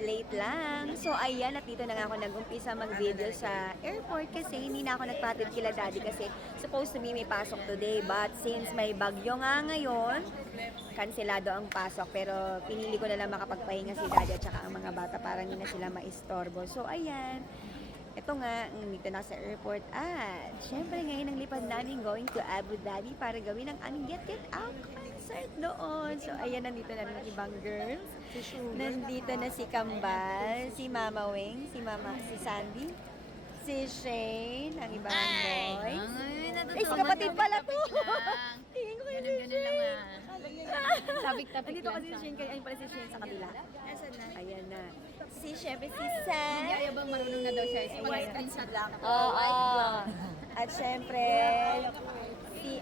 late lang. So ayan, at dito na nga ako nag-umpisa mag-video sa airport kasi hindi na ako nagpatid kila daddy kasi supposed to be may pasok today. But since may bagyo nga ngayon, kanselado ang pasok. Pero pinili ko na lang makapagpahinga si daddy at saka ang mga bata para hindi na sila maistorbo. So ayan, ito nga, dito na sa airport at syempre ngayon ang lipad namin going to Abu Dhabi para gawin ang aming Get Out concert doon. So ayan, nandito na ng ibang girls. Nandito na si Kambal, si Mama Wing, si Sandy, si Shane, ang ibang boy. Ay, si kapatid pala to! Tingin ko yun si Shane. Sabik-tapik Nandito kasi si Shane, kaya ayun pala si Shane sa kabila. Ayan na. Syempre si Sam. Ayabang marunong na daw siya. Screenshot lang. Oo. At syempre, si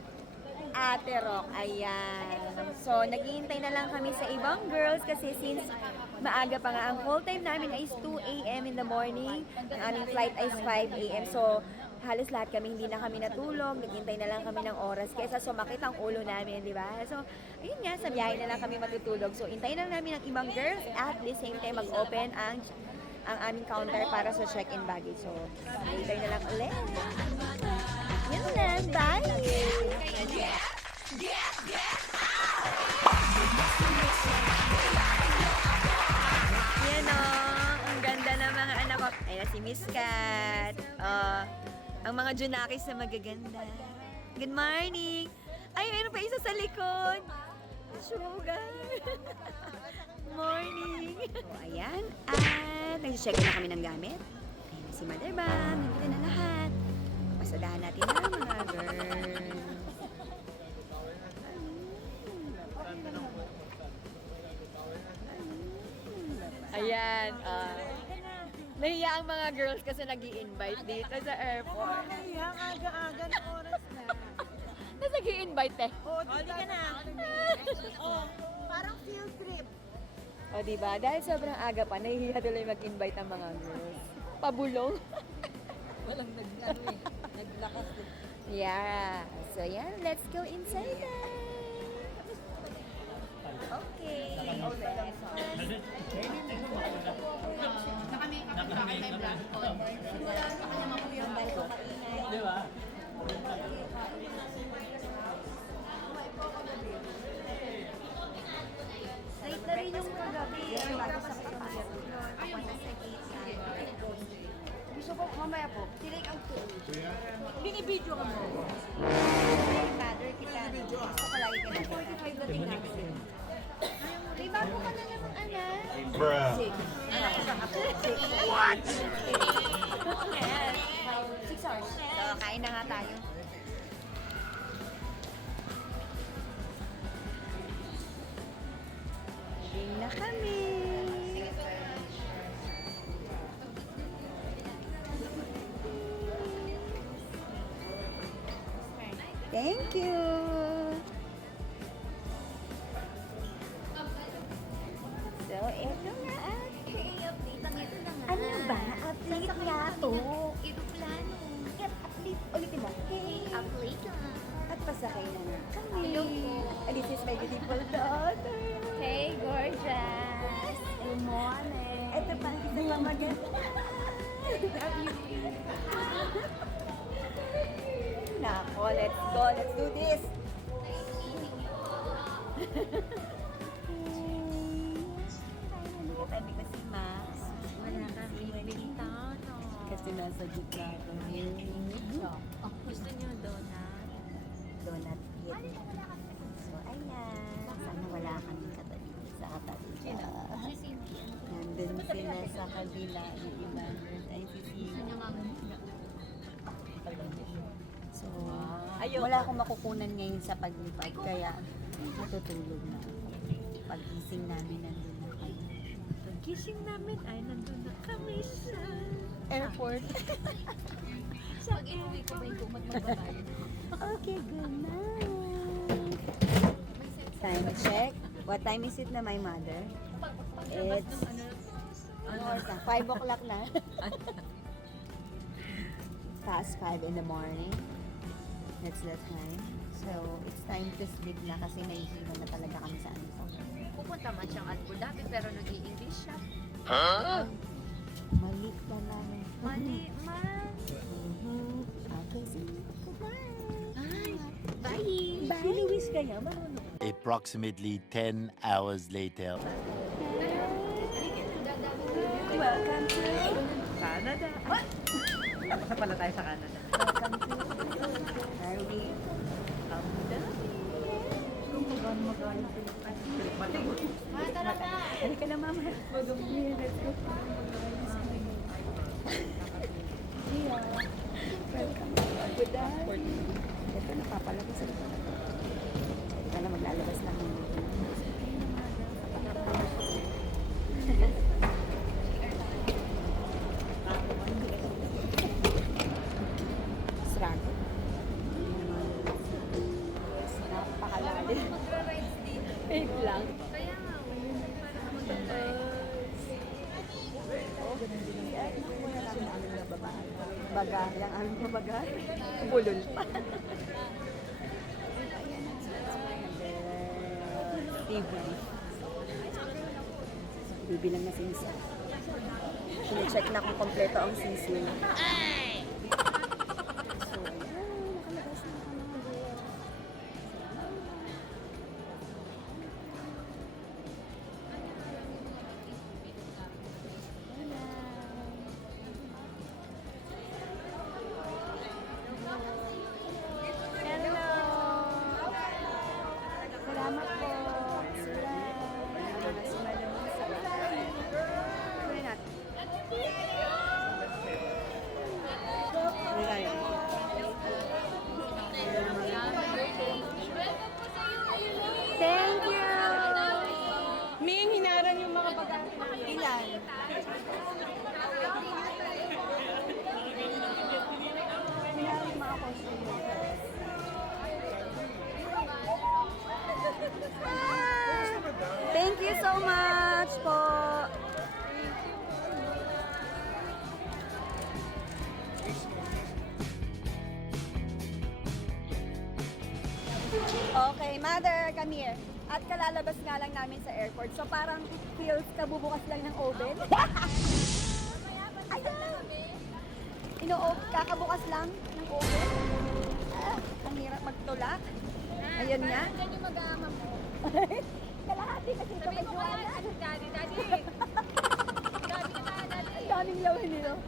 Ate Rock. Ayan. So, naghihintay na lang kami sa ibang girls kasi since maaga pa nga. Ang call time namin is 2 a.m. in the morning. Ang aming flight is 5 a.m. So, halos lahat kami hindi na kami natulog. Naghihintay na lang kami ng oras kaysa sumakit ang ulo namin, di ba? So, ayun nga, sa biyahe na lang kami matutulog. So, hintayin lang namin ang ibang girls at the same time mag-open ang aming counter para sa check-in baggage. So, hintayin na lang ulit. Yun na, bye! Yan o, ang ganda ng mga anak ko. Ayan si Miss Kat. Ang mga Junakis na magaganda. Good morning! Ay, mayroon pa isa sa likod. Sugar. Morning. So, ayan. At nag-check na kami ng gamit. Ayan na si Mother Bam. Nandito na lahat. Pasadahan natin na mga girl. Ayan. Nahiya ang mga girls kasi nag-i-invite dito sa airport. Nahiya, aga-aga ng oras na. Tapos nag-i-invite eh. Oo, di ka na. Oo, parang field trip. O diba? Dahil sobrang aga pa, nahihiya tuloy mag-invite ang mga girls. Pabulong. Walang naglakas din. Yeah. So yan, let's go inside na. Okay. Di ba? Late na rin yung kagabi. Bago sa kapatid. Papunta sa gate. Gusto ko, mamaya po, tinake out to. Binibidyo ka mo. May mother kita. Gusto ko lagi ka na. 45 na tingnan. May bago ka na naman, anak. Bruh. 6. What? 6 hours. So, kain na nga tayo. Ling na kami. Thank you. So, ito nga at Update lang ito na nga. ano ba? Update nga to. Iruplano. Update ulit ba? Update lang. At pasakay na nga kami. Hello po. And this is my beautiful daughter. Hey, gorgeous. Good morning. Ito pa, isa pa maganda. Love you. Nako, let's go. Let's do this. Katabi ko si Max. Wala kami bintano. Kasi nasa gitna kami. Gusto niyo donut? Donut hit. So, ayan. Sana wala kami katabi sa katabi. Si Cindy. Nandun sila sa kabila. Yung ibang girls ay si Gusto niyo nga So, wala akong makukunan ngayon sa paglipad. Kaya, matutulog na ako. Pag-gising namin, nandun na kami. Gising namin ay nandun na kami sa Airport. Pag-inuwi ko ba yung kumat magbabayad? Okay, good night. Time check. What time is it na, my mother? It's... Ano oras na? 5 o'clock na. Past 5 in the morning. That's the time. So, it's time to sleep na kasi nahihiwan na talaga kami sa ano. Pupunta man siyang Abu Dhabi pero nag-i-English siya. Mali ka lang. Mali man. Okay, sige. Ay, bye. Bye. Si Luis kaya, marunong. Approximately 10 hours later. Welcome to Canada. What? Tapos pala tayo sa Canada. Welcome to Harvey. Abu Dhabi. Kung magano Halika na, mama. Let's go. Yeah. Welcome to Abu Dhabi. Ito, napapalabas sa ito. Ito na maglalabas lang. Srago. Napakalalim. Wait lang. Kaya nga, para mag-bye. Baga, yung aming babaga. Bulol pa. Tivoli. Bibilang na sinsa. Sine-check na kung kompleto ang sisi. So, ayan. Nakalabas na kami. Hello! Salamat po. Kunin natin. Thank you! Ming, hinarang yung mga bagay. Ilan? Ilan yung mga customer? Thank you so much po. Okay, mother, come here. At kalalabas nga lang namin sa airport. So parang it feels kabubukas lang ng oven. Ayun! Kakabukas lang ng oven. Ang hirap magtulak. Ayun nga. Yan yung mag-aama mo. Kalahati kasi ito kay Joanna. Daddy. Daddy Ang daming lawan nila.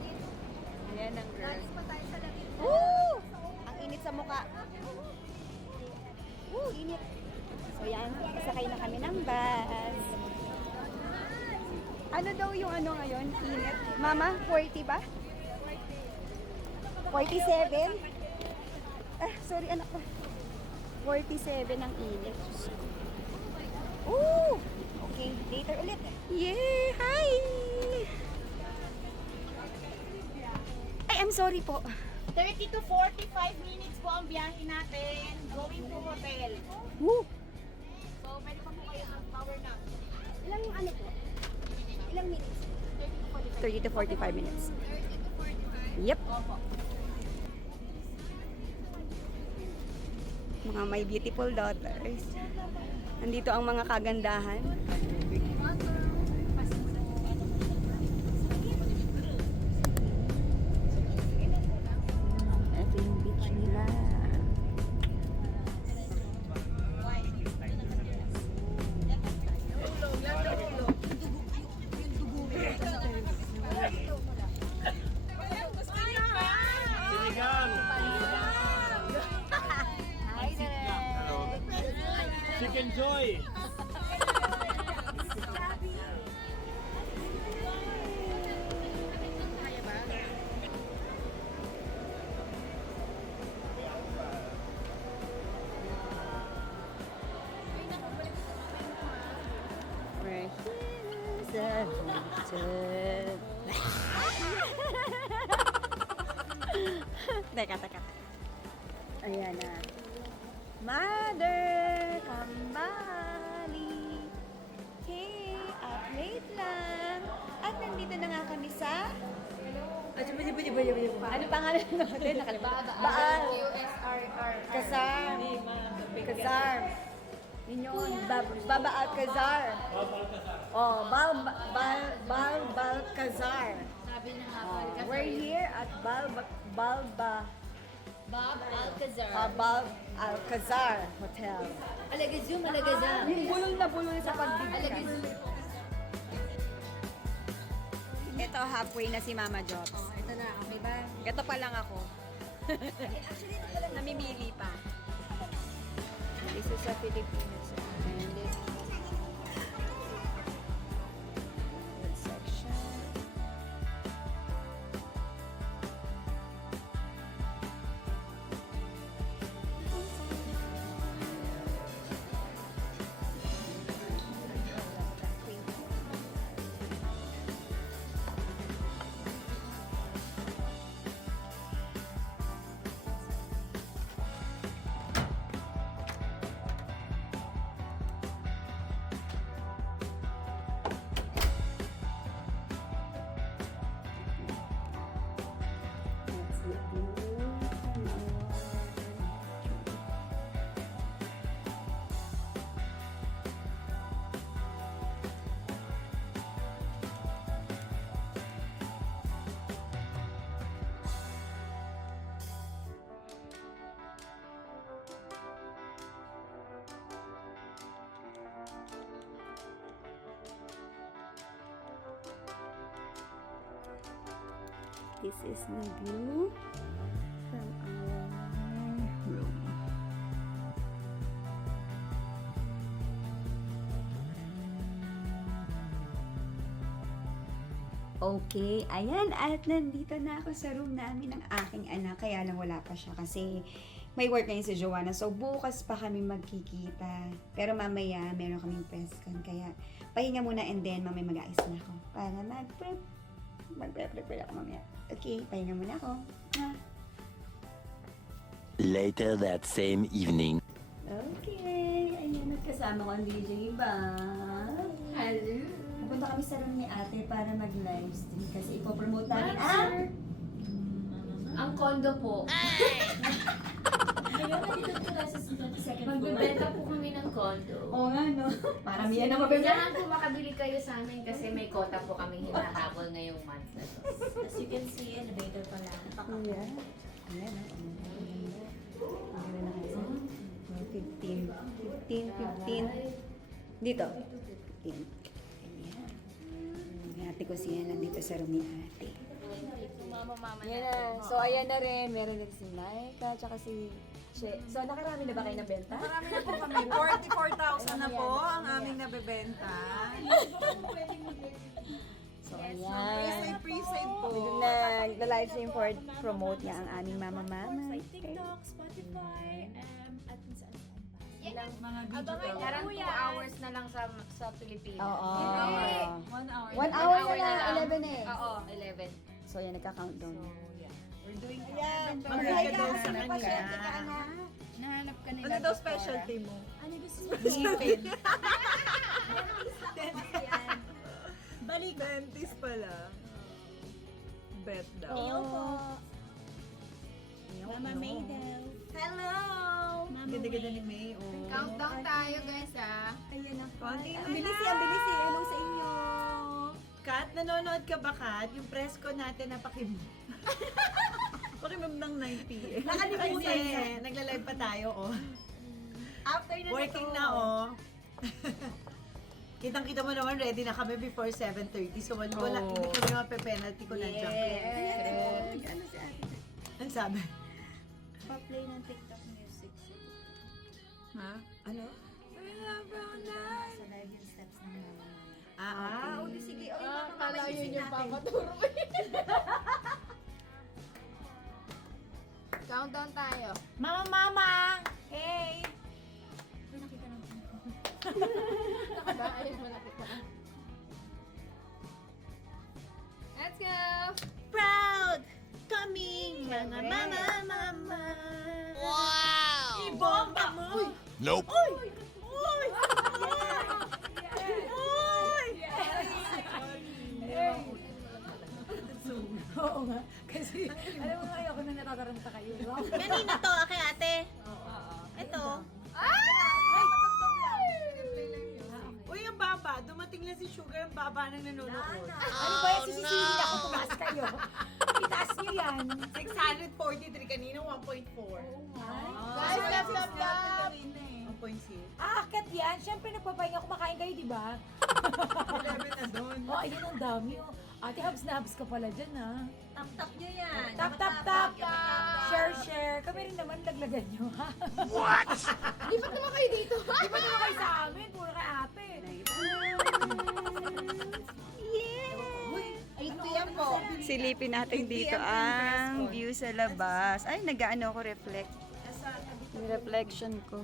Ayan ang girl. pa tayo sa langit. Woo! Ang init sa mukha. Woo, init. So yan, sakay na kami ng bus. Ano daw yung ano ngayon? Init. Mama, 40 ba? 47? Sorry anak ko. 47 ang init. Ooh! Okay, later ulit. Yay! Hi! Ay, I'm sorry po. 30 to 45 minutes po ang biyahe natin. Going to hotel. Woo! So, pwede pa po kayo mag-power nap. Ilang ano po? Ilang minutes? 30 to 45 minutes. Yep. Mga my beautiful daughters. Nandito ang mga kagandahan. Ito yung beach nila. Hi there. Chicken Joy! Teka. Ayan na. Mother, kambali. Hey, wait lang. At nandito na nga kami sa... Ano pangalan natin? Nakalimutan. Baal. QSRR. Kasar. Kasar. Yun yun, Baba Alcazar. Oh, Balcazar. Sabi na nga, We're here at Bob Alcazar. Bal Alcazar Hotel. Alagazoo, Alagazam. Yung bulol sa pagbibigay. Ito, halfway na si Mama Jobs. Ito na, okay ba? Ito pa lang ako. Actually, ito pa lang namimili pa. This is sa Pilipinas. And this section. That's the view. This is the view from our room. Okay, ayan, at nandito na ako sa room namin ng aking anak. Kaya lang wala pa siya kasi may work ngayon si Joanna. So, bukas pa kami magkikita. Pero mamaya, meron kaming press con. Kaya, pahinga muna and then mamaya mag-aayos na ako. Para magpe-prepare ako mamaya. Okay, pahinga muna ako. Ha? Later that same evening. Okay, ayan, nagkasama ko ang DJ ba? Hello. Pupunta kami sa room ni ate para mag-live stream kasi ipopromote namin. Ang condo po. Magbebenta po kami ng condo. Oo nga, no? Parang yan ang mabenta. Kailangan po makabili kayo sa amin kasi may quota po kami hinahabol ngayong month na to. As you can see, elevator pa lang. Ayan. Ayan, ang ganda na kayo. 15. Dito. 15. Ayan. Ang ate ko siya nandito sa room ni ate. Mama Ayan na. So, ayan na rin. Meron din si Laika, tsaka si Che. So, nakarami na ba kayo nabenta? Marami na po kami. 44,000 na po ang aming nabebenta. So, ayan. Pre-save po. Nag-live stream for promote niya ang aming mama-mama. TikTok, Spotify, at saan. Mga video Parang 2 hours na lang sa Pilipinas. Oo. 1 hour. 1 hour na lang, 11 eh. Oo, 11. So, yan, nagka-countdown. We're doing ayan. Mag-hi ka daw sa kanya. Nahanap ka nila. Ano daw specialty mo? Ano gusto mo? Ngipin. Balik. Dentist pala. Bet daw. Mama May daw. Hello! Ganda-ganda ni May. Oh. Countdown tayo guys Ayun na. Konti na Ang bilis lang. eh. Hello sa inyo. Kat, nanonood ka ba, Kat? Yung press ko natin na pakimim. Pakimim ng 9 p.m. Nakalimutan Kasi niya. nagla-live pa tayo, oh. After na Working na, oh. Kitang-kita mo naman, ready na kami before 7:30. So, wala, hindi kami mape-penalty ko nandiyan. Ano si ate? Ano sabi? Pa-play ng TikTok music. Ha? Ano? I love you, night. Sa live yung steps ng mama. Ah, okay. Sige, okay. Kala yun yung papaturo. Countdown tayo. Mama! Hey! Nakaba? Ayun mo nakita. Let's go! Proud! Coming! Mga mama! Wow! Ibomba mo! Nope. Uy! Uy! Uy! Oo nga. Kasi, alam mo nga, ayoko na natataranta kayo. Kanina to, kay ate. Ito. Ay! dumating lang si Sugar, ang baba ng nanonood. Ano ba yan? Sisisihin ako, tumaas kayo. Itaas nyo yan. 643 kanina, 1.4. Guys, love, love, love. 1.6. Aakyat yan. Siyempre nagpapahinga, kumakain kayo, di ba? 11 na doon. Oh, ayun ang dami. Oh. Ate, habs na habs ka pala dyan, ha? Tap-tap nyo yan. Tap, tap, tap. Share, share. Kami rin naman, laglagan nyo, ha? Lipat naman kayo dito. Di ba naman kayo sa amin? Puro kay ate. Ay, ito yan po. Silipin natin dito ang view sa labas. Ay, nag-ano ako reflect. Yung reflection ko.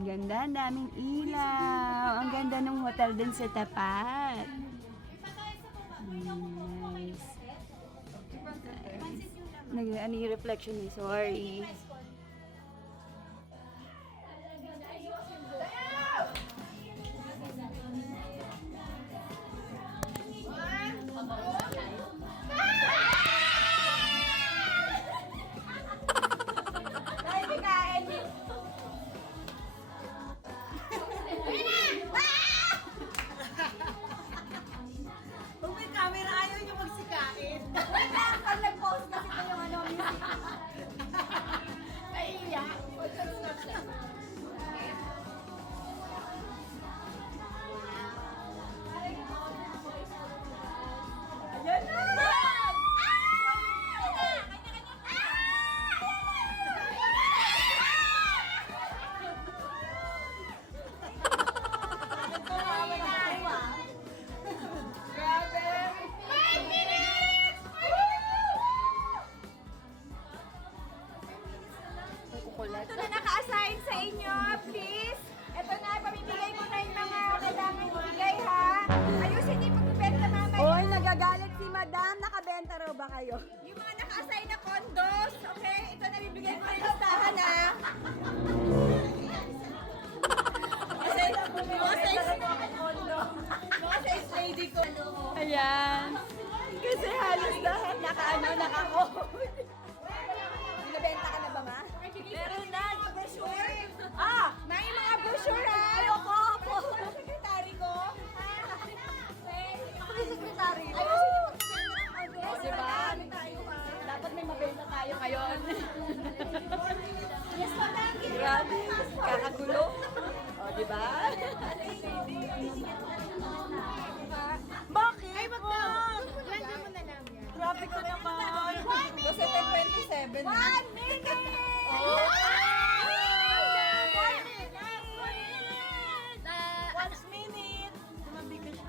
Ganda, ang daming ilaw. Ang ganda ng hotel din sa tapat. Nice. Nag-ano yung reflection niya, sorry. Kung may camera, ayaw nyo magsikain. Pag nag-post kasi ito yung ano, music. Ito na naka-assign sa inyo, please. Ito na, pamimigay ko na yung mga kailangan ibigay, ha? Ayusin niyo yung pagbibenta mamaya. Hoy, nagagalit si madam. Nakabenta raw ba kayo? Yung mga naka-assign na condos, okay? Ito na, bibigay ko na yung listahan, ha? Kasi, mga size lady ko. Ayan. Kasi halos lahat naka-code. Binabenta ka na ba, ma? Meron na, brochure. Ah, may mga brochure ha. Ayoko po. Sekretary ko. Ako yung sekretary ko. O, diba? Dapat may mabenta tayo ngayon. Yes, madam. Grabe. Kakagulo. O, diba? Bakit? Ay, wag. Landa mo na lang yan. Traffic ko naman. Kasi 10:27. 1 minute!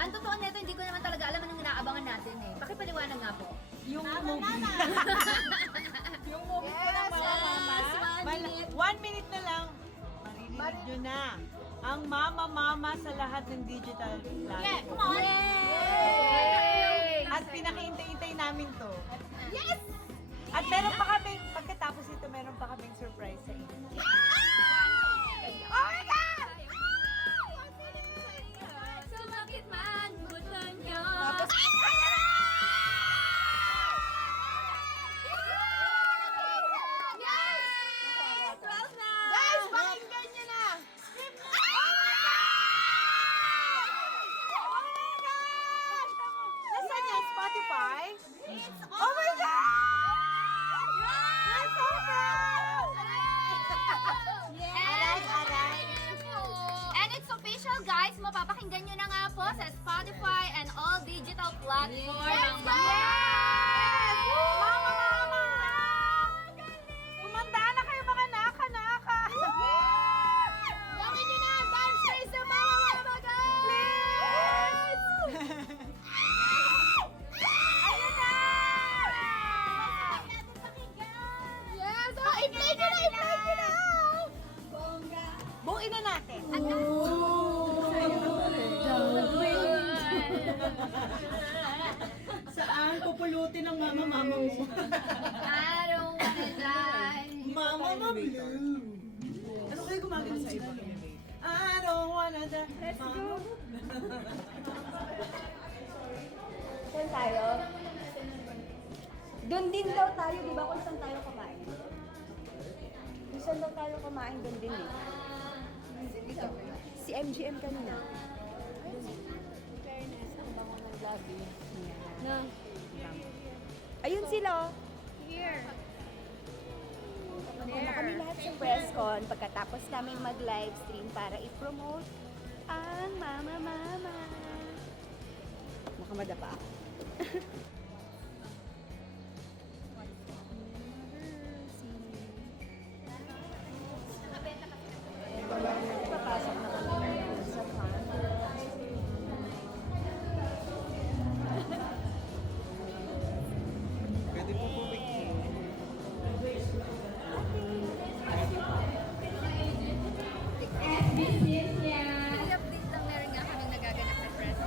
Ang totoo nito, hindi ko naman talaga alam anong inaabangan natin eh. Pakipaliwanag nga po. Yung movie. Yung movie ko ng Mama Mama. Yes, 1 minute. 1 minute na lang. Maririnig nyo na. Ang Mama Mama sa lahat ng digital platform. At pinakihintay-hintay namin to. Yes! At meron pa kami, pagkatapos ito, meron pa kaming surprise sa inyo. Oh my God! Sumakit man, buton nyo. Yes! Guys, pakinggan nyo na! Nasaan yan? Spotify? Oh my God! Yes! And it's official guys, mapapakinggan nyo na nga po sa Spotify and all digital platforms. Mama, mama! Kumanda na kayo mga naka-naka! Gawin nyo na ang dance race sa mga guys! Ayun na! Yes! Oh, i-play ko na! I-play ko na! Buuin na natin. Saan pupulutin ng mama mo? I don't wanna die. Mama blue. Ano kayo gumagano sa iba? I don't wanna die. Let's go. Saan tayo? Doon din daw tayo, di ba? Kung saan tayo kumain. Kung saan daw tayo kumain, doon din eh. si MGM kanina. No. Ayun sila. Here. Pupunta na kami lahat sa press con pagkatapos namin mag-live stream para i-promote ang Mama Mama. Nakamada pa ako. Papasok na kami sa Pwede po tubig. Update lang meron nga kami nagaganap na press.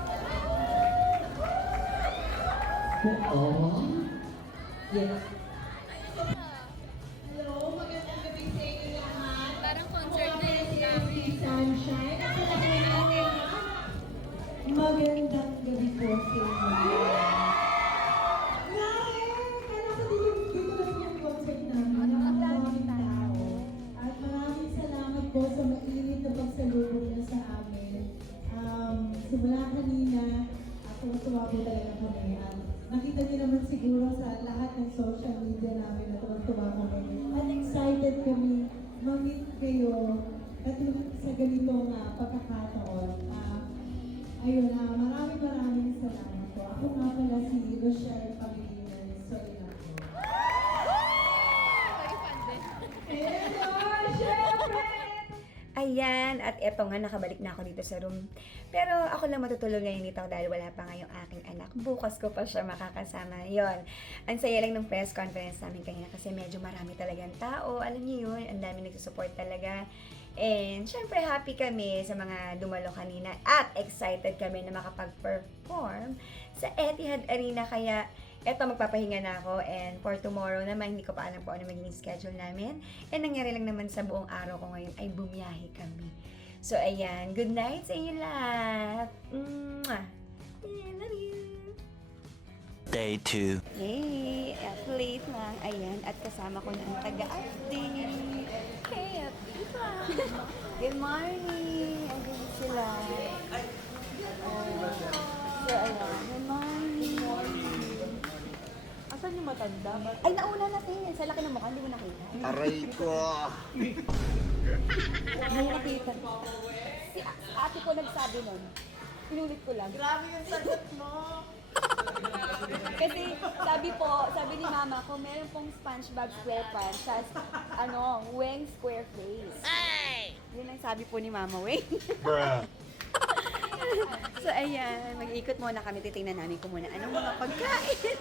Parang concert na yun namin. Magandang gabi po sa inyo. Nakakadilim dito lang yung concert namin. Napakaraming tao. At maraming salamat po sa mainit na pagsalubong niyo sa amin. Simula kanina, tuwa po talaga kami. Nakita niyo naman siguro sa lahat ng social media namin na tuwa kami. At excited kami ma-meet kayo at sa ganitong pagkakataon. Ayun, maraming salamat po. Ako nga pala si Rochelle Pangilinan. So, ina po. Hello, syempre! Ayan, at eto nga, nakabalik na ako dito sa room. Pero ako lang matutulog ngayon dito dahil wala pa nga yung aking anak. Bukas ko pa siya makakasama. Yon. Ang saya lang ng press conference namin kanina kasi medyo marami talagang tao. Alam niyo yun, ang dami nagsusupport talaga. And syempre happy kami sa mga dumalo kanina at excited kami na makapag-perform sa Etihad Arena. Kaya eto, magpapahinga na ako, and for tomorrow naman, hindi ko pa alam po ano magiging schedule namin. And nangyari lang naman sa buong araw ko ngayon ay bumiyahe kami. So ayan, good night sa inyo lahat. Mwah! I love you! Day 2. Hey, athlete lang. Ayan, at kasama ko ng taga-update. Hey, athlete lang. Good morning. Ayan sila. So ayan, good morning. Asan yung matanda? Ay, nauna natin. Sa laki ng mukha, hindi mo nakita. Aray ko! Hindi mo nakita. Si ate ko nagsabi nun. Pinulit ko lang. Grabe yung sagot mo! Kasi sabi ni mama ko, meron pong SpongeBob SquarePants, tas Weng square face. Yun ang sabi po ni Mama Weng. So ayan, mag-ikot muna kami, titingnan namin kung muna anong mga pagkain.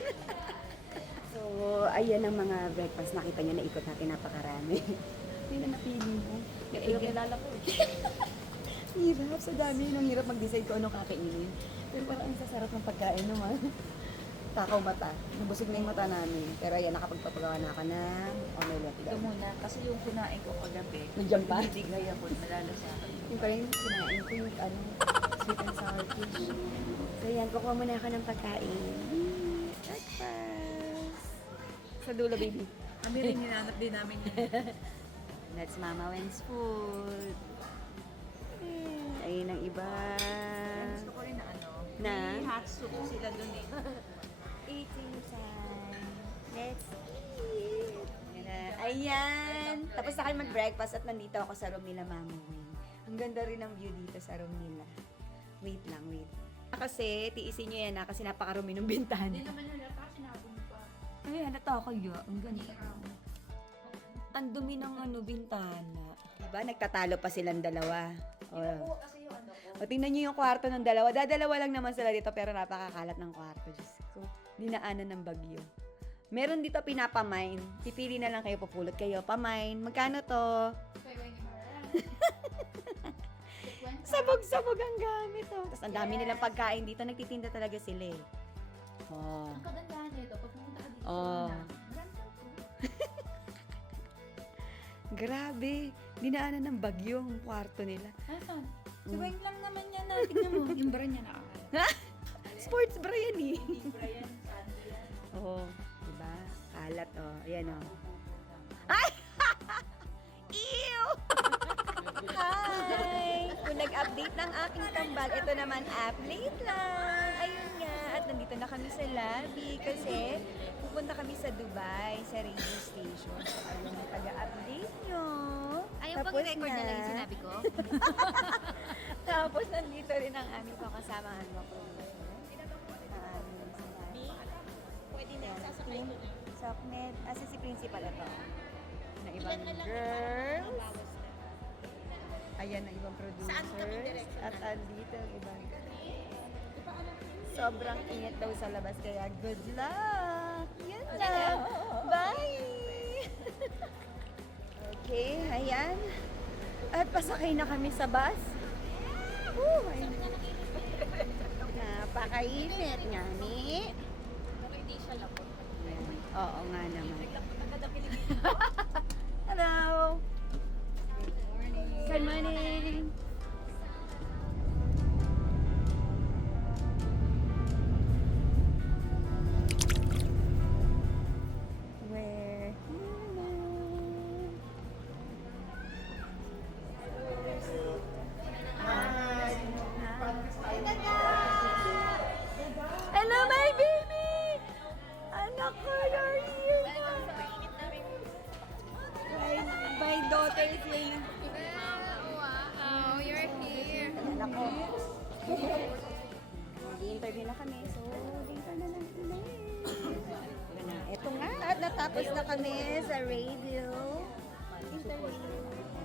So ayan ang mga breakfast, nakita niyo na ikot natin, napakarami. Hindi na napili mo. Kilala ko. Hirap, sa dami nang hirap mag-decide kung anong kakainin. Pero parang ang sasarap ng pagkain naman. Takaw mata. Nabusog na yung mata namin. Pero ayan, nakapagpapagawa na ka ng omelette. Ito muna, kasi yung kinain ko kagabi, Nandiyan pa? bibigay ako, malalasahan. Yung pa rin, kinain ko yung sweet and sour fish. So ayan, kukuha muna ako ng pagkain. Breakfast! Sa dulo, baby. Kami rin hinanap din namin yun. That's Mama Weng's food. Ayun ang iba. Gusto ko rin na Na? may hot soup sila dun eh. Eating time. Let's eat. Ayan. Tapos na kayo mag-breakfast at nandito ako sa room nila, Mama Weng. Ang ganda rin ng view dito sa room nila. Wait lang, wait. Kasi, tiisin nyo yan kasi napakarumi ng bintana. Hindi naman halata, sinabong pa. Ay, halata kaya. Ang ganda. Ang dumi ng bintana. Diba? Nagtatalo pa silang dalawa. O, Kasi yung ano ko, o tingnan nyo yung kwarto ng dalawa. Dadalawa lang naman sila dito pero napakakalat ng kwarto. Diyos ko. Dinaanan ng bagyo. Meron dito pinapamine. Pipili na lang kayo, pupulot kayo. Pamine. Magkano to? Sabog-sabog ang gamit. Oh. Tapos ang dami nilang pagkain dito. Nagtitinda talaga sila eh. Oh. ang kagandahan nito, pag pumunta ka dito, Oh. Grabe. Dinaanan ng bagyo ang kwarto nila. Asan? Si Weng lang naman yan na. Tignan mo, yung bra niya nakakalat. Sports bra yan eh. Bra yan, sandi yan. Oo, diba? Kalat, oh. Ayan, oh. Ay! Ew! Hi! Yung nag-update ng aking kambal, ito naman update lang. Ayun nga. At nandito na kami sa lobby kasi pupunta kami sa Dubai, sa radio station. So, ayun, taga-update nyo. Ayaw bang Tapos record na lang yung sinabi ko? Tapos nandito rin ang aming kakasamahan mo ko. Pwede na sasakay ko na. Sakmed, si principal ito. Na ibang Ilan na lang girls. bawas na. Ayan na ibang producers. Saan kami direction At na? andito ang ibang. Sobrang init daw sa labas kaya good luck. Yan lang. Bye! Okay, ayan. At pasakay na kami sa bus. Ayun. Napakainit nga ni. Pero hindi siya lapot. Oo nga naman. Hello! Good morning! We're here now. Hello, my baby! Anak ko, you're here na! My daughter is here. Wow, you're here. Anak ko. Mag-i-interview na kami, so dito na lang sila. Ito nga, at natapos na kami sa radio. Interview.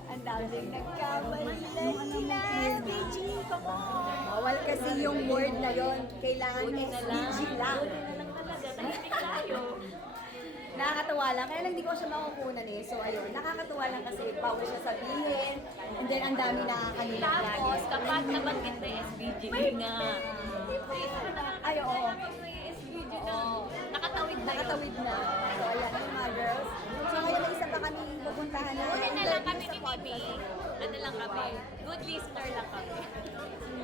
Ang daming nagkamalilan sila. SPG, come on! Bawal kasi yung word na yon. Kailangan SPG lang. Nakakatuwa lang. Kaya lang hindi ko siya makukunan eh. So ayun, nakakatuwa lang kasi bawal siya sabihin. And then ang dami nakakalimutan lagi. Tapos, kapag nabanggit na yung SBG nga. Ay, oo. Oo. Nakatawid na yun. Nakatawid na. So ayan, yung mga girls. So ngayon may isa pa kami pupuntahan na. Una na lang kami ni Mimi. Ano lang kami? Good listener lang kami.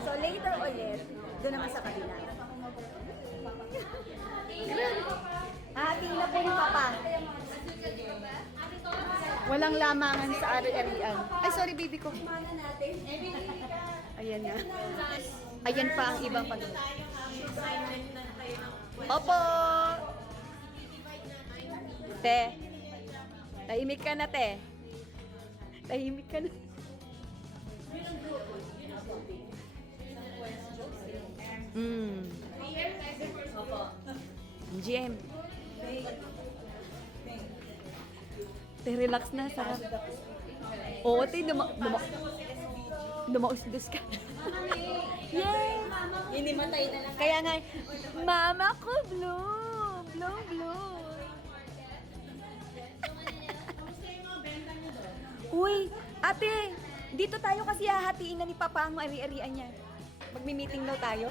So later ulit, doon naman sa kabila. Hati na po ni Papa. Walang lamangan sa ari-arian. Ay, sorry baby ko. Ayan nga. Ayan pa ang ibang pag Opo! Te, tahimik ka na, te. Tahimik ka na. GM. Te, relax na. Sarap. Oo, te, dumausdos ka. Yay! Hindi matay na lang. Kaya nga, mama ko, blue. Blue, blue. Uy, ate, dito tayo kasi hahatiin na ni Papa ang ari-arian niya. Magmi-meeting daw tayo.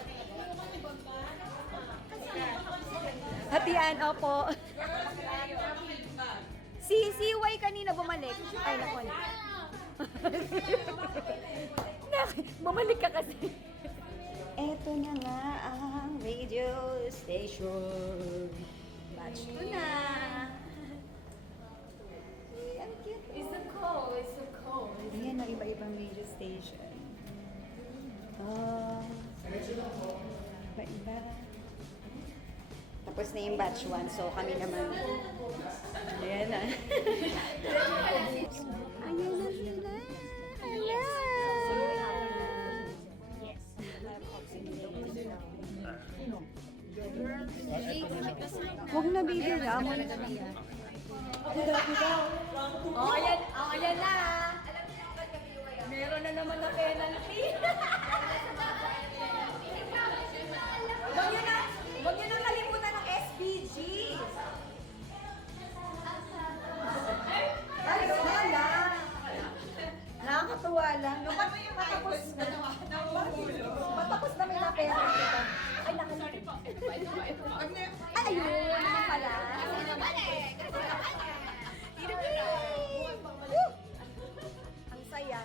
Hatian, opo. Si Y kanina bumalik. Ay, naku. Bumalik ka kasi. Eto na nga ang radio station. Batch 2 na. Ay, ang cute. It's so cold. It's so cold. Ayan ang iba-ibang radio station. Oh. Iba-iba. Tapos na yung batch 1, so kami naman. Ayan na. Ayan na sila. Hello! Huwag na baby, ramon. Oh, ayan. Oh, ayan na. Meron na naman na penalty. Huwag nyo na kalimutan ng SPG. Ay, wala. Nakakatuwa lang. Matapos na may na-penalty dito. Ay, nakalimutan. Ay, ayun naman pala. Woo! Ang saya.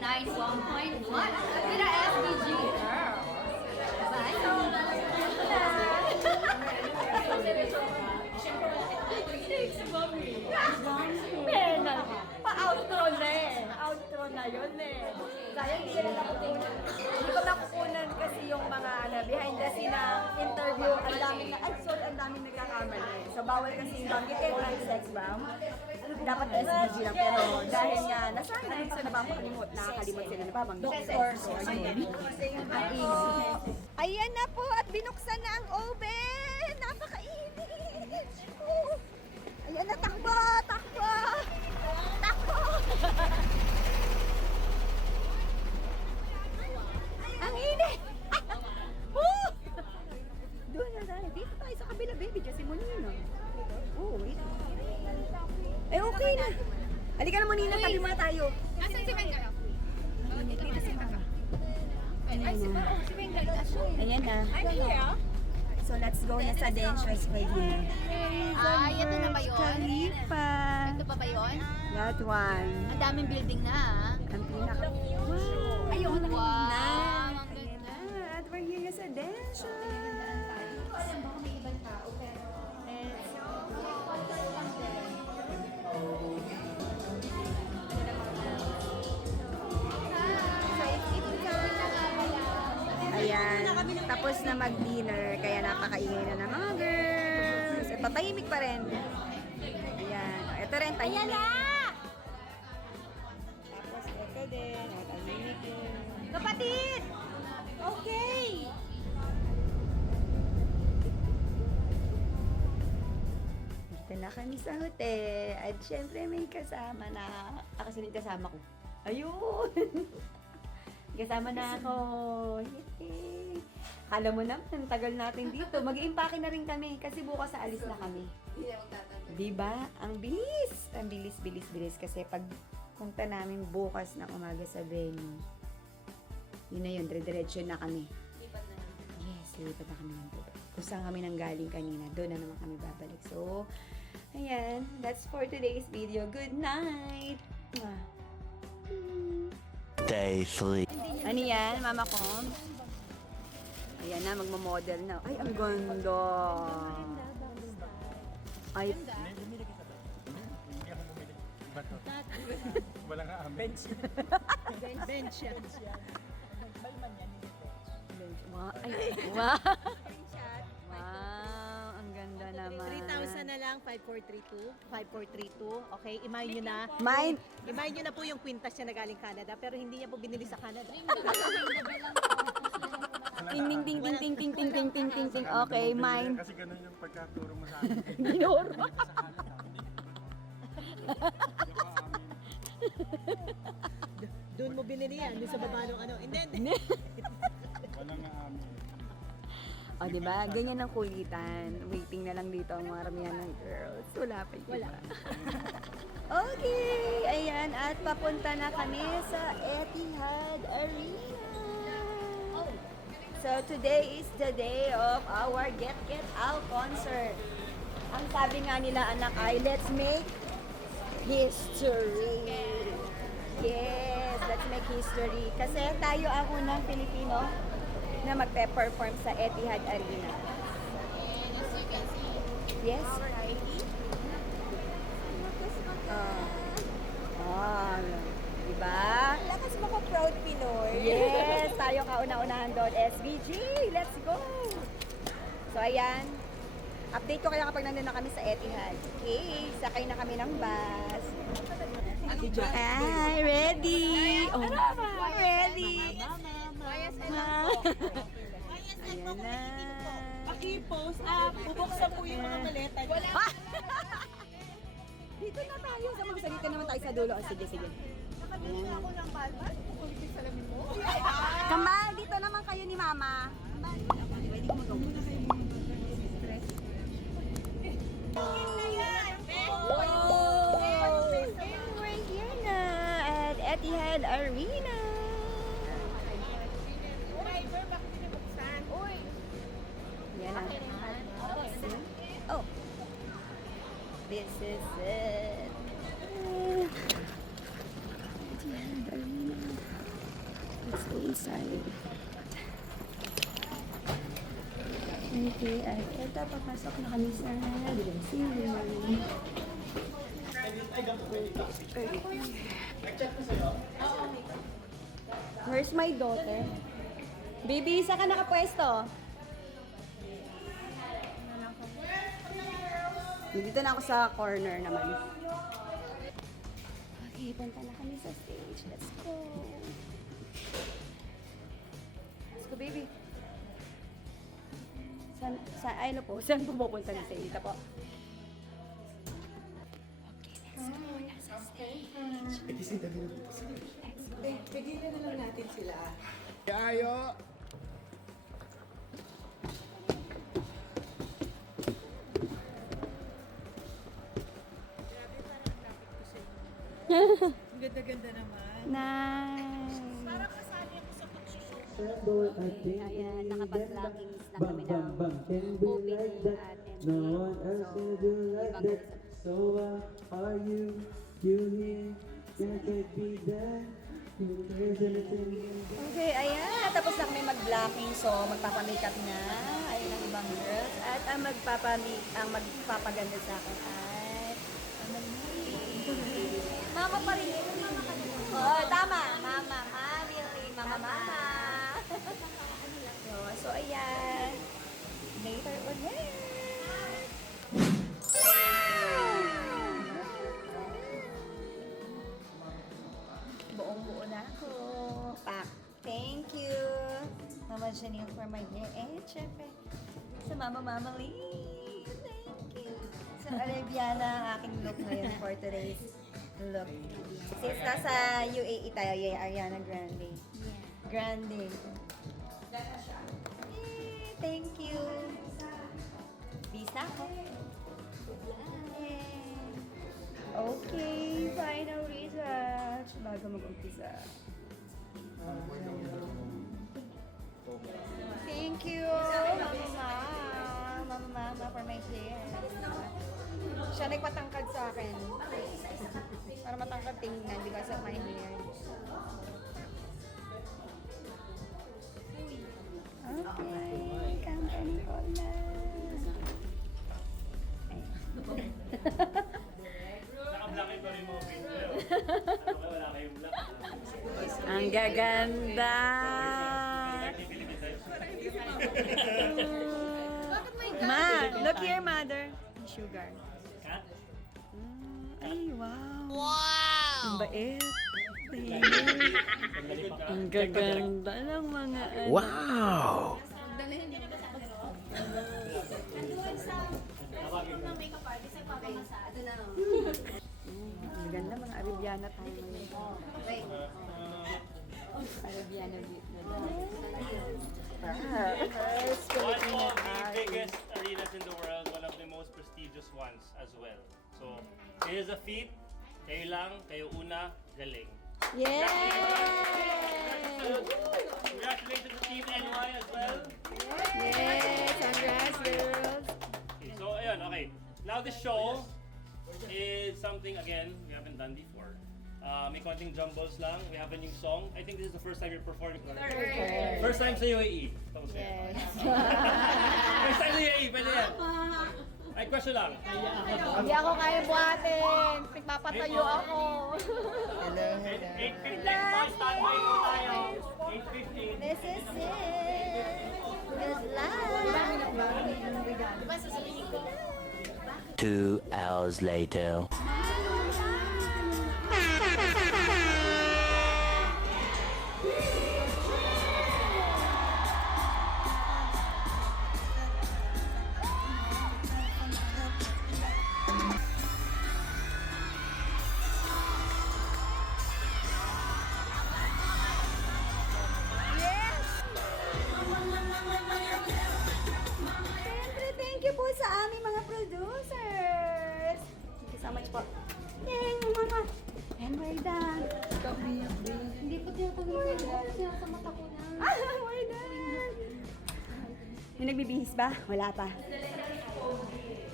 nice 1.1 with our SBG girl. Pena. Pa-outro na eh. Outro na yun eh. Sayang hindi na nakukunan. Hindi ko nakukunan kasi yung mga behind the scene na interview, ang daming ang daming nagkakamali. So bawal kasi yung banggitin ng sex bomb. Dapat SBG lang. Pero dahil nga, nasanay sa nakakalimot sila na babanggit. Ang easy. Ayan na po at binuksan na ang oven. Napakainit. Ayan na, takbo! Takbo! Takbo! Ang init! Woo! Doon na tayo. Dito tayo sa kabila, baby. Kasi mo nino. Oo, ito. Eh, okay na. Halika na mo, Nina. Tabi muna tayo. Asan si Mengara? Dito si Mengara. Ay, si Mengara. Ayan na. So, let's go na sa Densho's for dinner. Ito na ba yun? Khalifa. Ito pa ba yun? That one. Ang daming building na Ang pinaka... Wow! Ayun, wow. Na. Ang ganda. At we're here sa Densho. Ayan, tapos na mag-dinner, kaya napakaingay na ng mga girls. Ito, tahimik pa rin. Ayan, ito rin, tahimik. Tapos ito din, tahimik din. Kapatid! Okay! Dito na kami sa hotel. At syempre may kasama na, kasi may kasama ko. Ayun! Kasama na ako. Yay! Kala mo naman, tagal natin dito. Mag-iimpake na rin kami kasi bukas sa alis na kami. Diba? Ang bilis! Ang bilis, bilis, bilis. Kasi pag punta namin bukas ng umaga sa venue, yun na yun, dire-diretso na kami. Yes, lipat na kami ng Dubai. Kung saan kami nang galing kanina, doon na naman kami babalik. So, ayan, that's for today's video. Good night! Mwah. Day 3. Ano yan, mama ko? Ayan na, magmamodel na. Ay, ang ganda. Ay, Walang amin. Bench yan. wow. Ay, wow. Wow, ang ganda naman. 3,000 na lang, 5432. 5432. Okay, imahin nyo na. Mine. Imahin nyo na po yung kwintas niya na galing Canada, pero hindi niya po binili sa Canada. Ting, ting, ting, ting, ting, ting, ting, ting, ting, ting, ting. Okay, mine. Kasi ganun yung pagkaturo mo sa akin. Ginoro. Doon mo binili yan, doon sa baba ng ano. Hindi. Walang amin. O, oh, diba? Ganyan ang kulitan. Waiting na lang dito ang maramihan ng girls. Wala pa yung iba. Okay, ayan. At papunta na kami sa Etihad Arena. So, today is the day of our Get Out concert. Ang sabi nga nila, anak, ay let's make history. Yes, let's make history. Kasi tayo ang unang Pilipino na magpe-perform sa Etihad Arena. Yes. Diba? Lakas mo ko, proud Pinoy. Yes, tayo kauna-unahan doon. SBG, let's go! So, ayan. Update ko kayo kapag nandun na kami sa Etihad. Okay, sakay na kami ng bus. Hi, ready! Oh, ready! Ayan na. Paki-post, bubuksan po yung mga maleta niyo. Dito na tayo. Sa magsalita naman tayo sa dulo. Oh, sige, sige. Nakabili na ako ng palmas. Kukulit yung salamin mo. Kambal, dito naman kayo ni Mama. Pwede ko mag-go. Wow! And we're here na at Etihad Arena. Driver, bakit pinabuksan? Uy! Yan na. Oh. This is it. Etihad Arena. Okay, at eto, papasok na kami sa dressing room. Where's my daughter? Baby, isa ka nakapwesto? Dito na ako sa corner naman. Okay, punta na kami sa stage. Let's go. Let's go, baby. Ano po? Saan po pupunta na sa Ita po? Okay, let's go. Nasa stage. Pigilan na lang natin sila. Ayo! Ang ganda-ganda naman. Nice. Ayan, nakapag-blockings na kami ng opening at MJ. So, are you here? Can I be there? okay, ayan. Tapos na kami mag-blocking. So, magpapamakeup na. Ayun ang ibang girls. At ang magpapaganda sa akin ay Mama pa rin. Oh, tama. Mama. Mama. So, ayan. Later ulit. Buong-buo na ako. Pak. Thank you. Mama Janelle for my hair. And syempre, sa Mama Lee. Thank you. So, Arabiana ang aking look ngayon for today's look. Since nasa UAE tayo, Ariana Grande. Grande. Yay, thank you. Peace na ako. Yay. Okay, final results. Bago mag-umpisa. Thank you, Mama, for my hair. Siya nagpatangkad sa akin. Para matangkad tingnan because of my hair. Okay, company ko na. Naka-black pa rin mo video. Wala kayong black. Ang gaganda! Ma, look here, mother. Sugar. Ay, wow. Wow! Ang bait. Ang gaganda ng mga ano. Wow! Ang ganda mga Arabiana tayo ngayon. Arabiana One of the biggest arenas in the world, one of the most prestigious ones as well. So, here's a feat. Kayo lang, kayo una, galing. Yay! Congratulations to Team NY as well. Yes! Congrats, girls! Okay, so, ayun, okay. Now the show is something, again, we haven't done before. May konting jumbles lang. We have a new song. I think this is the first time you're performing. First time sa UAE. Tapos yan. Yes. First time sa UAE, pwede yan. Ay, question lang. Hindi ako kaya buhatin. Pagpapatayo ako. 8:15 standby po tayo. 8:15. This is it. This life. 2 hours later. Siyempre, thank you po sa aming mga producers. Thank you so much po. Yay, mama. And we're done. Hindi po tinatanggal sa mata ko na. We're done. May nagbibihis ba? Wala pa.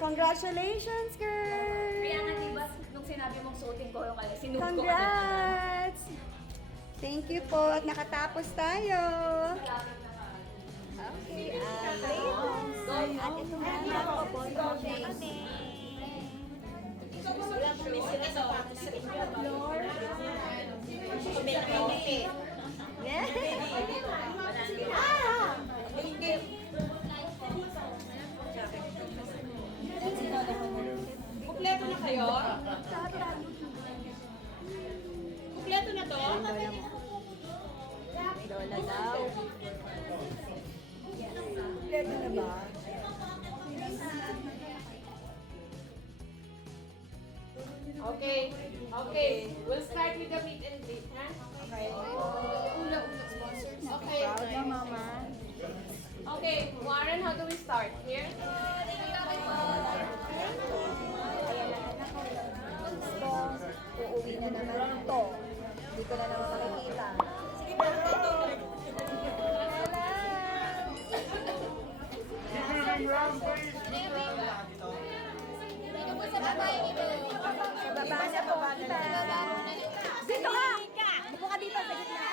Congratulations, girl! Kaya nga diba, nung sinabi mong suotin ko yung kaya, sinuot ko agad. Congrats! Thank you po at nakatapos tayo. Okay, later. diba? Okay. Okay. We'll start with the meet and greet, ha? Okay. Proud na, Mama. Okay, Warren, how do we start? Here? Uuwi na naman to. Hindi ko na naman makikita. Sa baba na po kita. Dito ka! Upo ka dito sa gitna.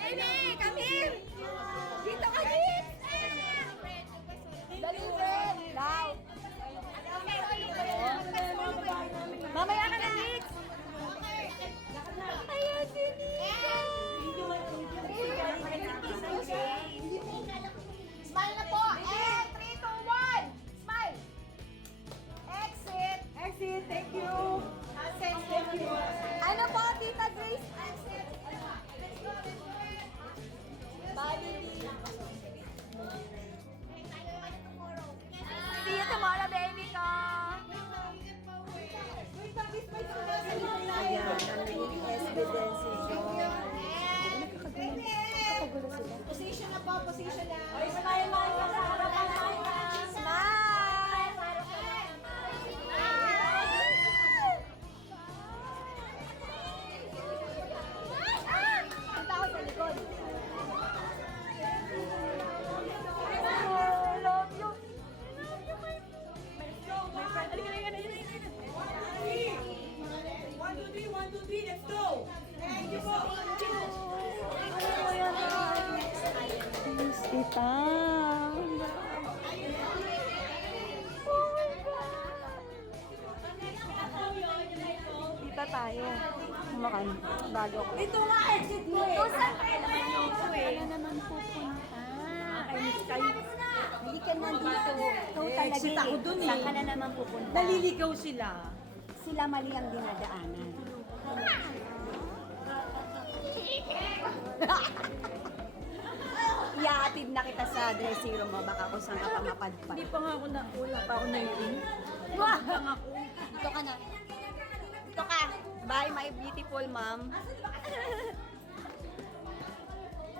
Baby, come here! Dito ka, Jit! Dali, Ren! Daw! Mamaya ka na, Jit! Ayan, si Nika! Smile na po! And 3, 2, 1! Smile! Exit! Exit, thank you. Thank you. Ano po, Tita Grace? Bye, baby! See you tomorrow, baby ko! Ayan, ang naging SB din si John. Nakakagulo sila. Position na po, position na. Smile! Ang tao sa likod. Oh, love you. Tita. Tita tayo. Kumakan. Bago ko. Ito nga, exit mo eh. Saan ka naman pupunta? Hindi ka nandito. Ikaw talaga exit ako dun eh. Saan ka na naman pupunta? Naliligaw sila. Sila mali ang dinadaanan. Iyaatid na kita sa dressing room mo. Baka kung saan ka pa mapadpad. Hindi pa nga ako na, wala pa ako naiin. Wah! Dito ka na. Dito ka. Bye, my beautiful mom.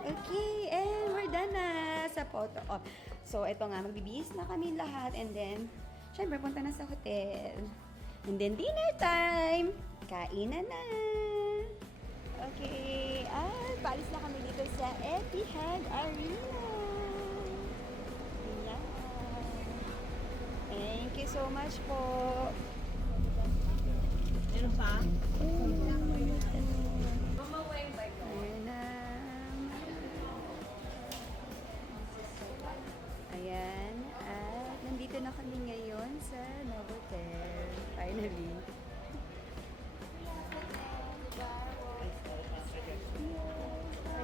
Okay, and we're done na sa photo op. So, ito nga, magbibihis na kami lahat. And then, syempre, punta na sa hotel. And then, dinner time. Kainan na. Okay, paalis na kami dito sa Etihad Arena. Ayan. Thank you so much po. Meron pa? Ayan na. Ayan. At nandito na kami ngayon sa Novotel. Finally.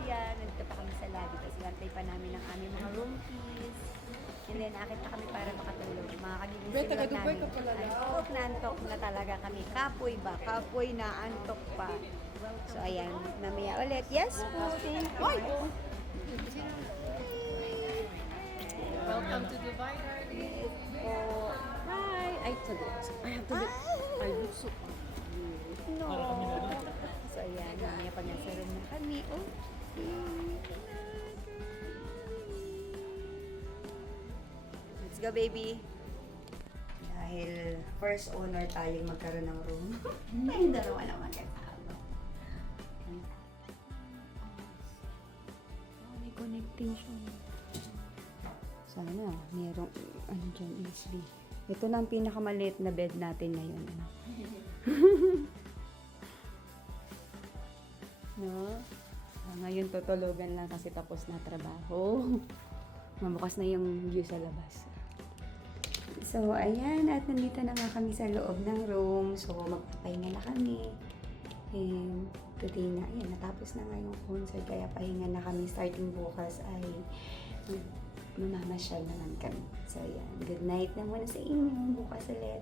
Ayan, nandito pa kami sa lobby kasi lantay pa namin ang aming mga room keys. And then, akit na kami para makatulog. Mga kagigising lang namin. Antok na antok na talaga kami. Kapoy ba? Kapoy na antok pa. So, ayan. Namaya ulit. Yes po. Thank you. Welcome to Dubai, darling. Oh, hi. I have to look. I look so no. So, ayan. Mamaya pag nasa room na kami. Okay. Let's go, baby. Dahil first owner tayong magkaroon ng room. Tayong dalawa naman kasama. May connectation. Sana, merong, ano dyan, USB. Ito na ang pinakamaliit na bed natin ngayon. No? Ngayon tutulugan lang kasi tapos na trabaho. Mabukas na yung view sa labas. So, ayan. At nandito na nga kami sa loob ng room. So, magpapahinga na kami. And today na, ayan, natapos na nga yung concert. Kaya pahinga na kami. Starting bukas ay mamamasyal naman kami. So, ayan. Good night na muna sa inyo. Bukas ulit.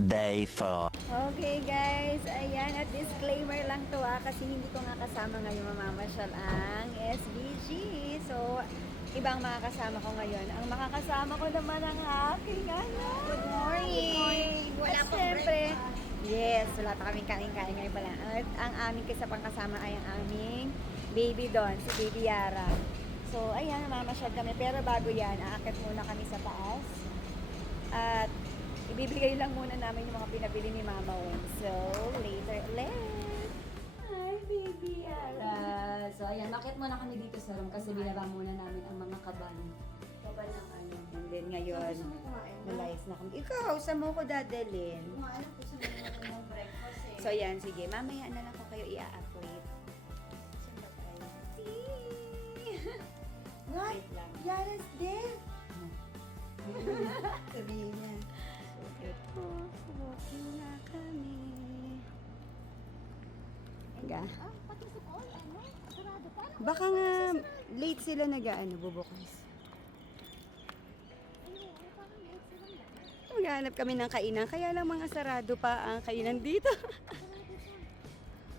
Day 4. Okay guys, ayan, at disclaimer lang to kasi hindi ko nga kasama ngayon mamamasyal ang SBG. So, ibang makakasama ko ngayon. Ang makakasama ko naman ang aking anak. Good morning! At syempre, yes, wala pa kaming kain-kain ngayon pala. At ang aming kasapang kasama ay ang aming baby doon, si Baby Yara. So, ayan, mamamasyal kami. Pero bago yan, aakit muna kami sa taas. At ibibigay lang muna namin yung mga pinabili ni Mama Wen. So, later ulit. Hi, Baby Yara. So, ayan, bakit muna kami dito sa room kasi binaba muna namin ang mga kaban. Kaban ng ano. And then ngayon, nalayas na kami. Ikaw, saan mo ko dadalhin? So, ayan, sige. Mamaya na lang ko kayo i-upgrade. Saan ba tayo? What? Wait lang. Yara's there? Sabihin niya. Ito, walking na kami. Hangga. Baka nga late sila bubukas. Maghanap kami ng kainan, kaya lang mga sarado pa ang kainan dito.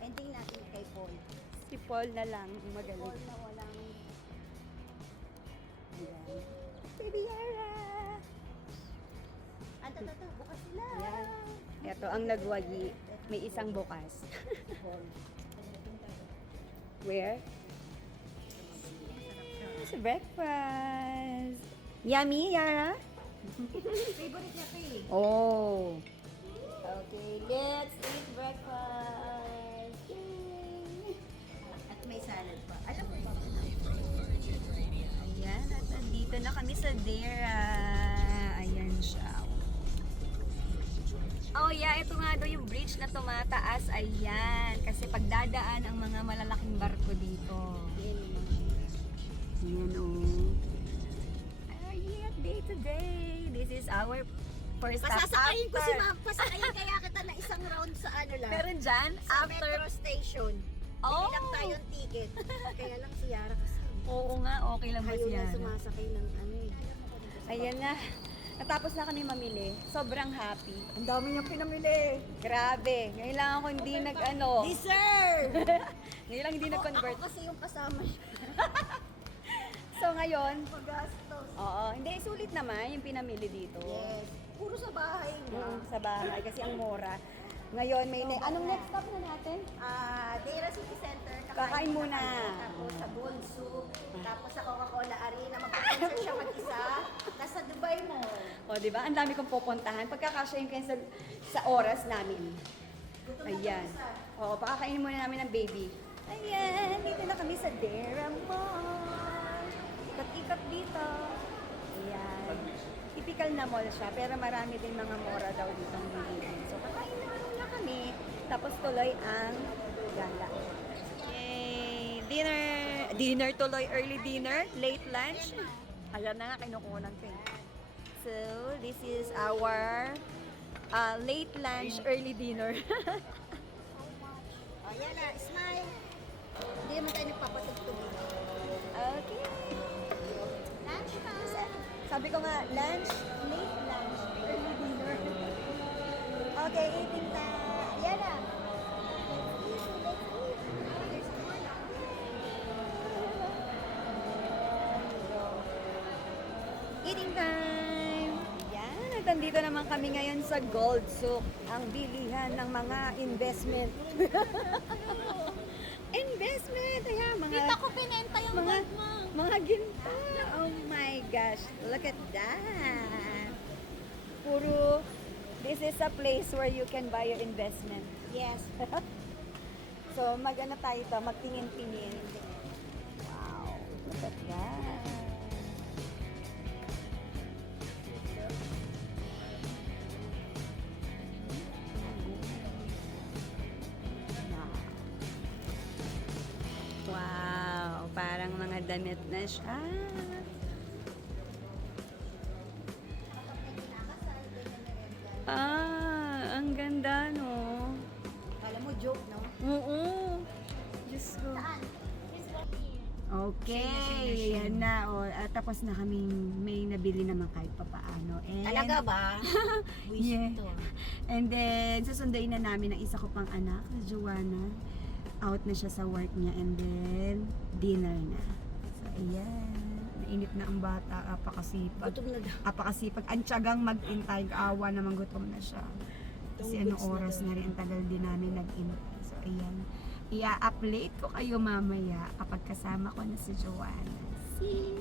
Ending natin kay Paul. Si Paul na lang ang magaling. Paul na walang... Ayan. Baby Yara! bukas sila. Ayan. Ito ang nagwagi. May isang bukas. Where? Sa breakfast. Yummy, Yara? Favorite niya ito eh. Oh. Okay, let's eat breakfast. Yay! At may salad pa. Alam mo ba? Ayan, at nandito na kami sa Dera. Ayan siya. Oh yeah, ito nga daw yung bridge na tumataas. Ayan, kasi pagdadaan ang mga malalaking barko dito. Ayan oh. Ayan, day to day. This is our first stop Pasasakayin ko si after. Ma'am. Pasakayin kaya kita na isang round sa ano lang. Meron dyan, sa after. metro station. Oh! Bilang tayong ticket. Kaya lang si Yara kasi. Oo nga, okay lang ba Ayaw siya? na sumasakay ng ano eh. Ayan na. Natapos na kami mamili. Sobrang happy. Ang dami niyang pinamili. Grabe. Ngayon lang ako hindi Deserve! Ngayon lang hindi nag-convert. Ako kasi yung kasama siya. So ngayon, Magastos. oo, hindi sulit naman yung pinamili dito. Yes. Puro sa bahay niya. Sa bahay kasi ang mura. Ngayon may anong next stop na natin? Dera City Center. Kakain muna. Tapos sa Gold Soup. Tapos sa Coca-Cola Arena. Mag-concert siya mag-isa. Tapos sa Dubai Mall. O, di ba? Ang dami kong pupuntahan. Pagkakasya yung kayo sa oras namin. Ayan. O, pakakainin muna namin ng baby. Ayan, dito na kami sa Dera Mall. Ikat-ikat dito. Ayan. Typical na mall siya, pero marami din mga mora daw dito ng bilihin. So, kakain naman muna kami. Tapos tuloy ang gala. Yay! Dinner! Dinner tuloy, early dinner, late lunch. Alam na nga, kinukunan ko eh. So, this is our late lunch, early dinner. O, Yala, smile. Hindi naman tayo nagpapatugtog. Okay. Lunch pa. Sabi ko nga, lunch, late lunch, early dinner. Okay, eating na. Yan na. Eating time! Yan, at nandito naman kami ngayon sa Gold Soup, ang bilihan ng mga investment. Investment! Ayan, mga... Dito ko pinenta yung mga, gold mo. mga ginto. Oh my gosh, look at that. Puro, this is a place where you can buy your investment. Yes. So, mag-ano tayo ito, magtingin-tingin. Wow, look at that. Wow, parang mga damit na siya. Ang ganda, no? Kala mo joke, no? Oo. Diyos ko. Okay, yan na. O, tapos na kaming may nabili naman kahit papaano. And, Talaga ba? Wish Yeah. to. And then, susunduin na namin ang isa ko pang anak, si Joanna. Out na siya sa work niya and then, dinner na. So, ayan. Nainip na ang bata, apakasipag. Gutom na daw. Apakasipag. Ang tiyagang mag-intay, kaawa naman gutom na siya. Kasi anong oras na rin, ang tagal din namin nag-intay. So, ayan. I-update ko kayo mamaya kapag kasama ko na si Joanna. See?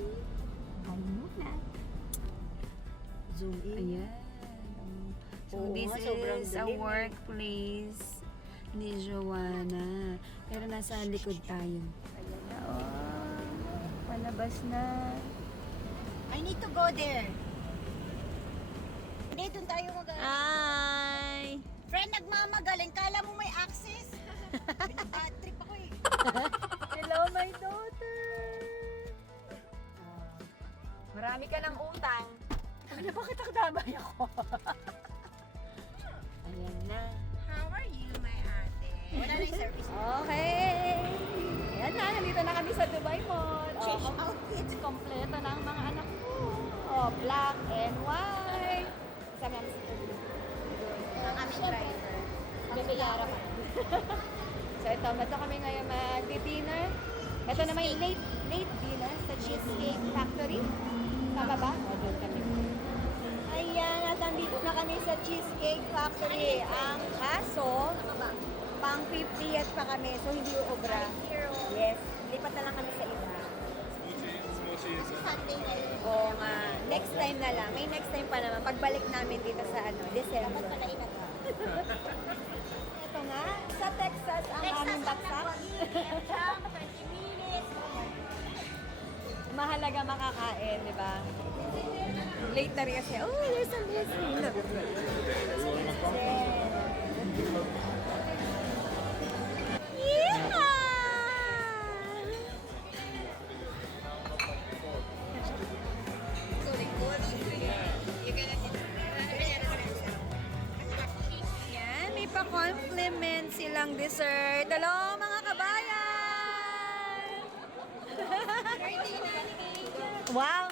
Bye muna. Zoom in. Ayan. So, Oo this nga, sobrang is a dilim eh. workplace ni Joanna. Pero nasa likod tayo. Ayan na, oh. Palabas na. I need to go there. Hindi, doon tayo Hi! Friend, nagmamagaling. Kala mo may access? Bad trip ako eh. Hello, my daughter! Marami ka ng utang. Sabi na, bakit nakadamay ako? Ayan na. How are you, my ate? Wala na yung service. Okay! Ayan na, nandito na kami sa Dubai Mall. Change outfits. Kompleto na ang mga anak ko. Oh, black and white. Kasama namin si Kirby. Ang aming driver. Bibiyara pa. So ito, mato kami ngayon mag-dinner. Ito naman yung late dinner sa Cheesecake Factory. Tama ba? O, doon kami. Ayan, at nandito na kami sa Cheesecake Factory. Ang kaso, pang 50th pa kami, so hindi uubra. Yes, lipat na lang kami sa iba. Sunday na yun. Oo nga, next time na lang. May next time pa naman. Pagbalik namin dito sa December. Dapat palain na to. Ito nga, sa Texas ang aming baksak. 30 minutes. Mahalaga makakain, di ba? Late na rin kasi. Oh, there's a blessing. Look. Yan, may pa-compliment silang dessert. Hello, mga kabayan! Wow!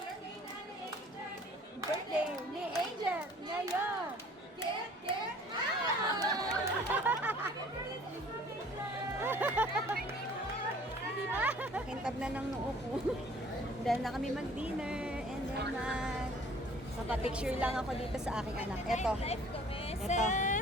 Birthday ni Angel ngayon! Kintab na ng noo ko. Dahil na kami mag-dinner and then picture lang ako dito sa aking anak. Eto. Eto. Bye.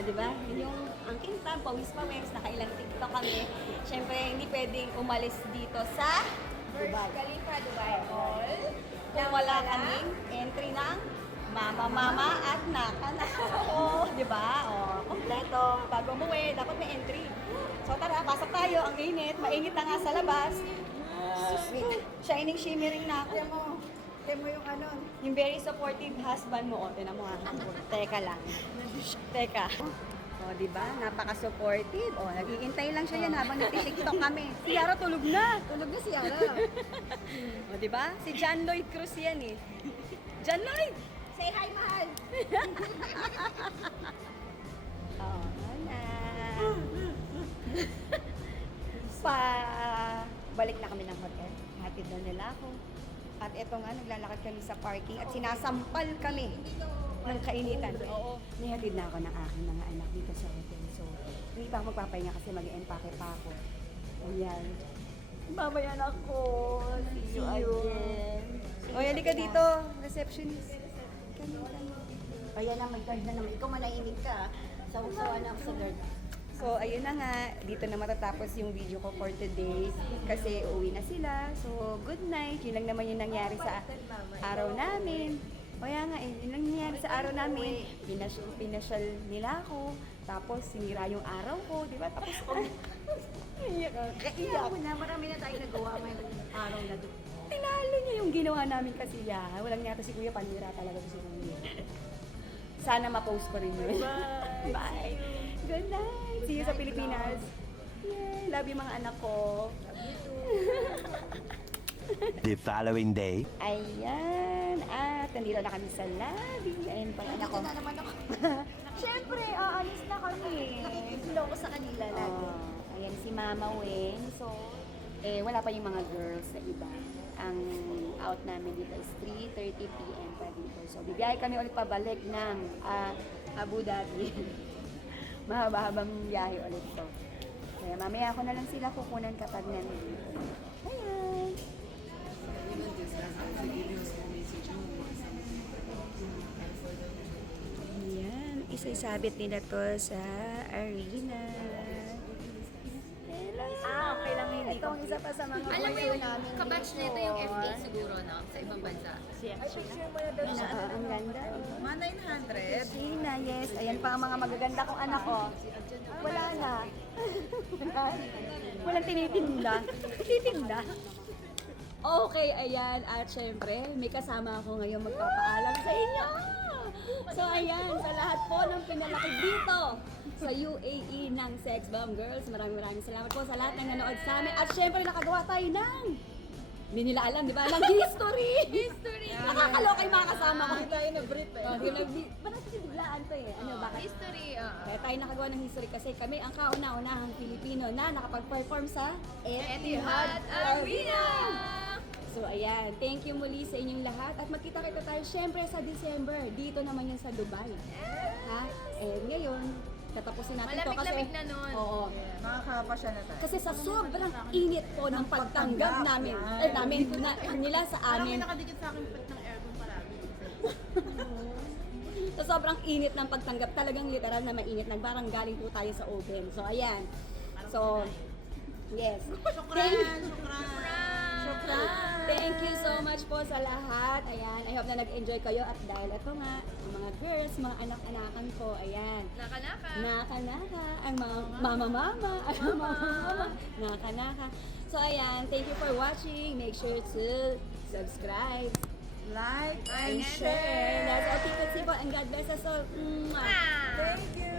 Di ba? Yun yung ang kintab, pawis-pawis, nakailang TikTok kami. Siyempre, hindi pwedeng umalis dito sa Dubai. Khalifa Dubai Mall. Kung wala kaming entry ng mama at anak. Oo, di ba? O, kompleto. Bago umuwi, dapat may entry. So tara, pasok tayo. Ang init. Mainit na nga sa labas. Shining, shimmering na ako. Tiyan mo yung ano. Yung very supportive husband mo. O, tinan mo ha. Teka lang. Teka. O, di ba? Napaka-supportive. O, nag-iintay lang siya yan habang nagtitiktok kami. Si Yara tulog na. Tulog na si Yara. O, di ba? Si John Lloyd Cruz yan eh. John Lloyd! Say hi, mahal. Oo na. Balik na kami ng hotel. Hatid na nila ako. At eto nga, naglalakad kami sa parking at sinasampal kami ng kainitan. Oo, nihatid na ako ng aking mga anak dito sa hotel. So, hindi pa ako magpapahinga kasi mag-empake pa ako. Ayan. Mamaya na ako. See you again. O, halika dito, receptionist. Ayan na, may guard na naman. Ikaw manahimik ka. Sawa-sawa na ako sa guard. So, ayun na nga. Dito na matatapos yung video ko for today. Kasi uwi na sila. So, good night. Yun lang naman yung nangyari sa araw namin. Kaya nga, yun lang nangyari sa araw namin. Pinasyal nila ako. Tapos, sinira yung araw ko. Di ba? Tapos, iyak. Kaiyak mo na, marami na tayo nagawa may araw na doon. Tinalo niya yung ginawa namin kasi ya. Walang yata si Kuya, panira talaga si Kuya. Sana ma-post ko rin yun. Bye! Bye! Good night! See you sa Pilipinas! Yay! Love you mga anak ko! The following day. Ayan! At nandito na kami sa lobby. Ayan pa anak ko. Na naman ako. Siyempre, aalis na kami. show ko sa kanila lagi. Ayan si Mama Weng. So, wala pa yung mga girls na iba. Ang out namin dito is 3:30 p.m. pa dito. So, bigay kami ulit pabalik ng Abu Dhabi. Mahaba-habang biyahe ulit to. Kaya mamaya ako na lang sila kukunan kapag nandito. Ayan! Ayan, isasabit nila to sa arena. Hello! Okay lang hindi Itong isa pa sa mga Alam mo boy yung namin kabatch dito. nito yung FA siguro, no? Sa ibang bansa. Ang ganda. Mga 900. Sheena, yes. Ayan pa ang mga magaganda kong anak ko. Wala na. Walang tinitinda. Tinitinda. Okay, ayan. At syempre, may kasama ako ngayon magpapaalam sa inyo. So ayan, sa lahat po ng pinalaki dito sa UAE ng Sex Bomb Girls, maraming salamat po sa lahat ng nanood sa amin. At syempre, nakagawa tayo ng hindi nila alam, di ba? Ng history! History! Nakakaloka yung mga kasama ko. Hindi tayo na-brief eh. Ba't kasi biglaan to eh? Ano, bakit? History, Kaya tayo nakagawa ng history kasi kami ang kauna-unahang Pilipino na nakapag-perform sa Etihad Arena! So ayan, thank you muli sa inyong lahat at magkita-kita tayo syempre sa December. Dito naman yun sa Dubai. Ha? Ngayon, tatapusin natin to kasi... Malamig-lamig na nun. Oo. Makakapasya na tayo. Kasi sa sobrang init po ng pagtanggap namin, nila sa amin. nakadikit sa akin pet ng aircon parami. Sa sobrang init ng pagtanggap, talagang literal na mainit. Parang galing po tayo sa oven. So, ayan. So, yes. Thank you so much po sa lahat. Ayan, I hope na nag-enjoy kayo at dahil ito nga, ang mga girls, mga anak-anakan ko, ayan. Naka-naka. Ang mga mama-mama. Ang mga mama-mama. Naka-naka. So, ayan, thank you for watching. Make sure to subscribe Like and share. That's all. Keep it simple and God bless us all. Mwah. Thank you.